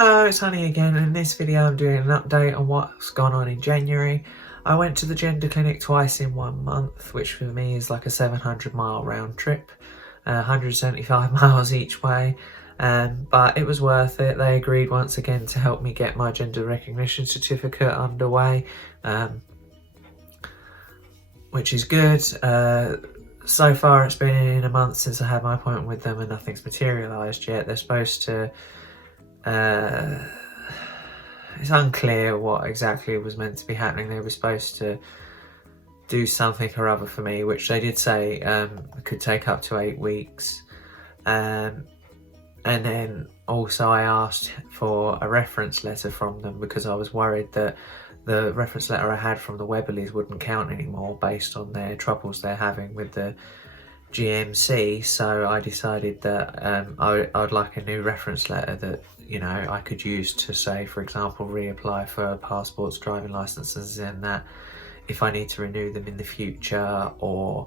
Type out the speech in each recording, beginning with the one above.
Hello, it's Honey again, and in this video I'm doing an update on what's gone on in January. I went to the gender clinic twice in 1 month, which for me is like a 700-mile round trip, 175 miles each way, but it was worth it. They agreed once again to help me get my gender recognition certificate underway, which is good. So far it's been a month since I had my appointment with them and nothing's materialised yet. They're supposed to it's unclear what exactly was meant to be happening. They were supposed to do something or other for me, which they did say could take up to 8 weeks. And then also I asked for a reference letter from them because I was worried that the reference letter I had from the Webberleys wouldn't count anymore based on their troubles they're having with the GMC. So I decided that I'd like a new reference letter that, you know, I could use to say, for example, reapply for passports, driving licenses, and that if I need to renew them in the future, or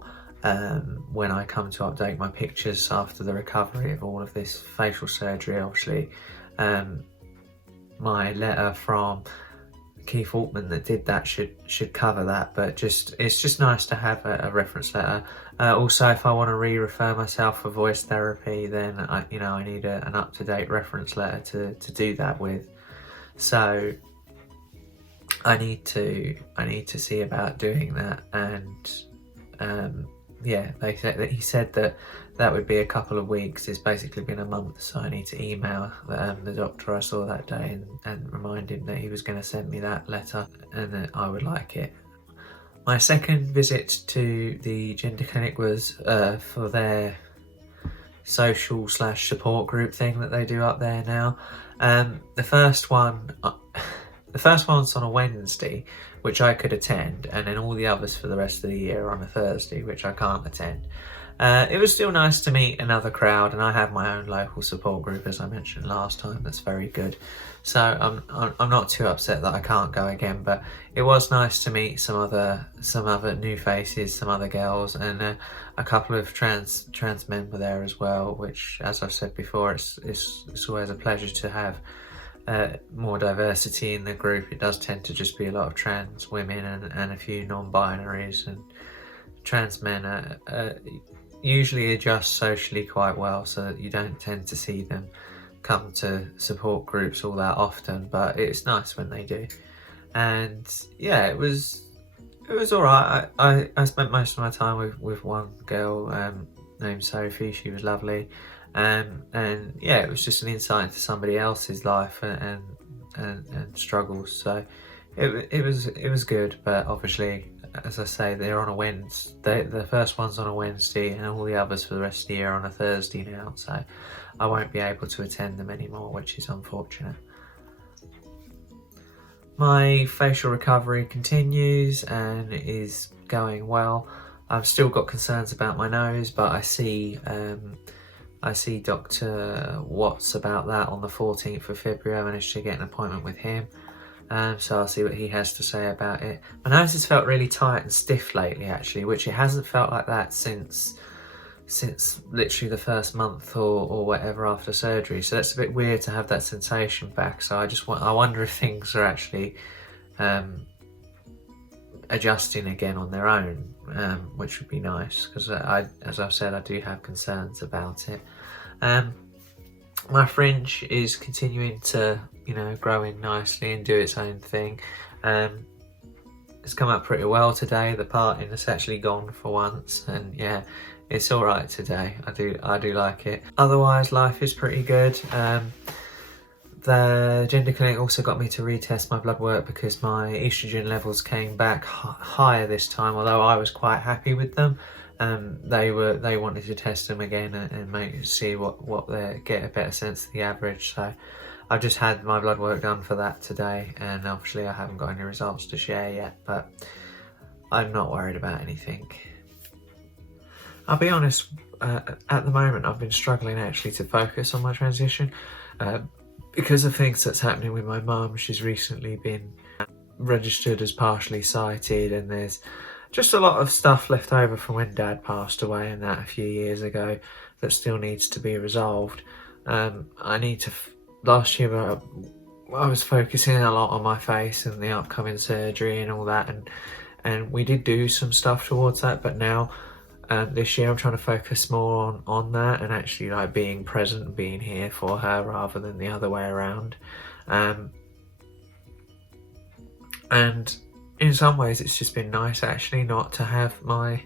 when I come to update my pictures after the recovery of all of this facial surgery. Obviously my letter from Keith Altman that did that should cover that, but it's just nice to have a reference letter. Also, if I want to re-refer myself for voice therapy, then I need an up-to-date reference letter to do that with. So I need to see about doing that, and yeah, he said that would be a couple of weeks. It's basically been a month, so I need to email the doctor I saw that day and remind him that he was going to send me that letter and that I would like it. My second visit to the gender clinic was for their social / support group thing that they do up there now. The first one's on a Wednesday, which I could attend, and then all the others for the rest of the year are on a Thursday, which I can't attend. It was still nice to meet another crowd, and I have my own local support group, as I mentioned last time. That's very good. So I'm not too upset that I can't go again, but it was nice to meet some other new faces, some other girls, and a couple of trans men were there as well, which, as I've said before, it's always a pleasure to have more diversity in the group. It does tend to just be a lot of trans women and a few non-binaries, and trans men usually adjust socially quite well, so that you don't tend to see them come to support groups all that often, but it's nice when they do. And yeah, it was all right. I spent most of my time with one girl named Sophie. She was lovely, and yeah, it was just an insight into somebody else's life and struggles. So it was good, but obviously, as I say, they're on a Wednesday. The first one's on a Wednesday, and all the others for the rest of the year are on a Thursday now. So I won't be able to attend them anymore, which is unfortunate. My facial recovery continues and is going well. I've still got concerns about my nose, but I see Dr. Watts about that on the 14th of February. I managed to get an appointment with him. So I'll see what he has to say about it. My nose has felt really tight and stiff lately, actually, which it hasn't felt like that since literally the first month or whatever after surgery. So that's a bit weird to have that sensation back. So I wonder if things are actually adjusting again on their own, which would be nice, because as I've said, I do have concerns about it. My fringe is continuing to, grow in nicely and do its own thing. It's come out pretty well today. The parting has actually gone for once, and yeah, it's all right today. I do like it. Otherwise, life is pretty good. The gender clinic also got me to retest my blood work because my estrogen levels came back higher this time, although I was quite happy with them. They wanted to test them again and see what they get a better sense of the average. So I've just had my blood work done for that today, and obviously I haven't got any results to share yet, but I'm not worried about anything. I'll be honest, at the moment I've been struggling actually to focus on my transition because of things that's happening with my mum. She's recently been registered as partially sighted, and there's just a lot of stuff left over from when Dad passed away and that a few years ago that still needs to be resolved. I need to last year I was focusing a lot on my face and the upcoming surgery and all that, and we did do some stuff towards that, but now this year I'm trying to focus more on that and actually like being present and being here for her rather than the other way around. And in some ways it's just been nice actually not to have my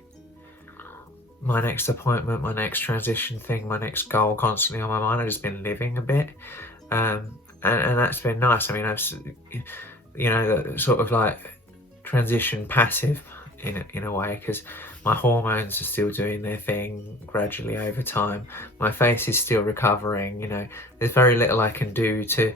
next appointment, my next transition thing, my next goal constantly on my mind. I've just been living a bit, and that's been nice. I mean, I've, you know, the sort of like transition passive in a way, because my hormones are still doing their thing gradually over time. My face is still recovering. You know, there's very little I can do to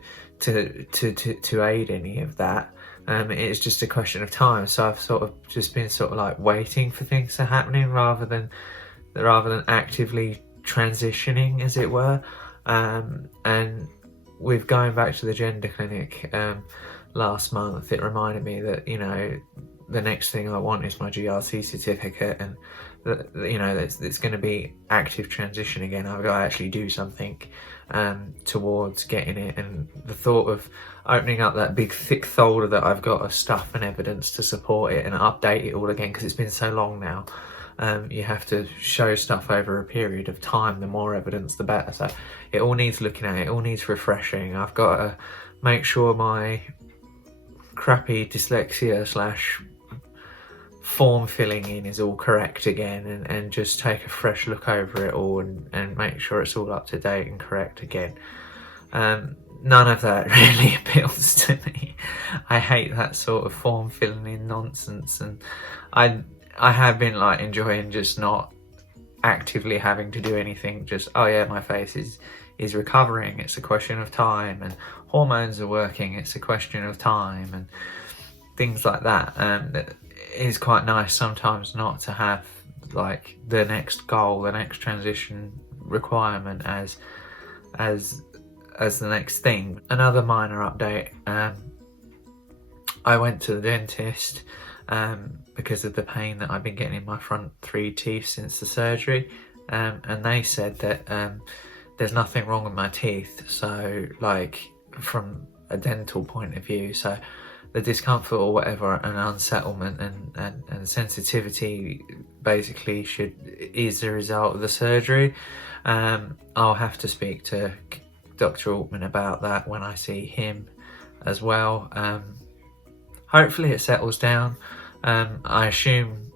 aid any of that. It's just a question of time. So I've sort of just been sort of like waiting for things to happening rather than actively transitioning, as it were. And with going back to the gender clinic last month, it reminded me that, you know, the next thing I want is my GRC certificate, and that, you know, it's going to be active transition again. I've got to actually do something towards getting it, and the thought of opening up that big thick folder that I've got of stuff and evidence to support it and update it all again, because it's been so long now. You have to show stuff over a period of time. The more evidence, the better. So it all needs looking at, it all needs refreshing. I've got to make sure my crappy dyslexia / form filling in is all correct again, and just take a fresh look over it all and make sure it's all up to date and correct again. None of that really appeals to me. I hate that sort of form filling in nonsense, and I have been like enjoying just not actively having to do anything. Just, oh yeah, my face is recovering, it's a question of time, and hormones are working, it's a question of time, and things like that. It is quite nice sometimes not to have like the next goal, the next transition requirement as the next thing. Another minor update, I went to the dentist because of the pain that I've been getting in my front 3 teeth since the surgery, and they said that there's nothing wrong with my teeth, so like from a dental point of view, so the discomfort or whatever and unsettlement and sensitivity basically is the result of the surgery. I'll have to speak to Dr. Altman about that when I see him as well. Hopefully it settles down. I assume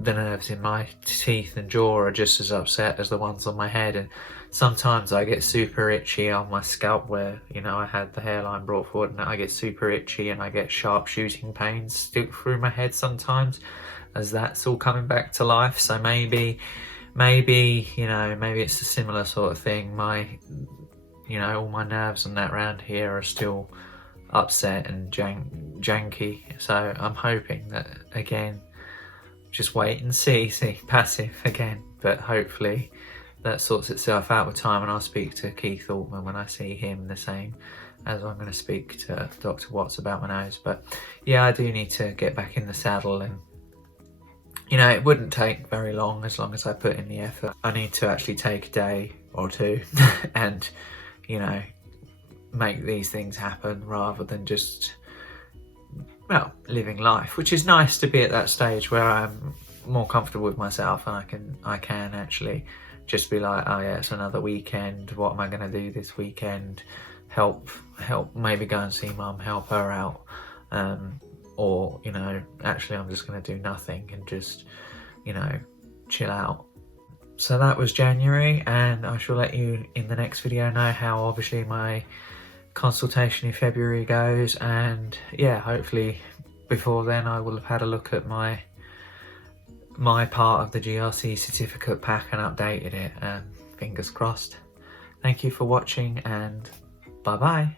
the nerves in my teeth and jaw are just as upset as the ones on my head, and sometimes I get super itchy on my scalp where, you know, I had the hairline brought forward, and I get super itchy and I get sharp shooting pains stick through my head sometimes as that's all coming back to life. So maybe, you know, maybe it's a similar sort of thing. You know, all my nerves and that around here are still upset and janky. So I'm hoping that, again, just wait and see, passive again, but hopefully that sorts itself out with time, and I'll speak to Keith Altman when I see him, the same as I'm going to speak to Dr. Watts about my nose. But yeah, I do need to get back in the saddle, and you know, it wouldn't take very long as I put in the effort. I need to actually take a day or two and, you know, make these things happen rather than just, well, living life, which is nice to be at that stage where I'm more comfortable with myself, and I can actually just be like, oh yeah, it's another weekend, what am I going to do this weekend? Help, maybe go and see mum, help her out, or, you know, actually I'm just going to do nothing and just, you know, chill out. So that was January, and I shall let you in the next video know how obviously my consultation in February goes, and yeah, hopefully before then I will have had a look at my part of the GRC certificate pack and updated it. Fingers crossed. Thank you for watching, and bye bye.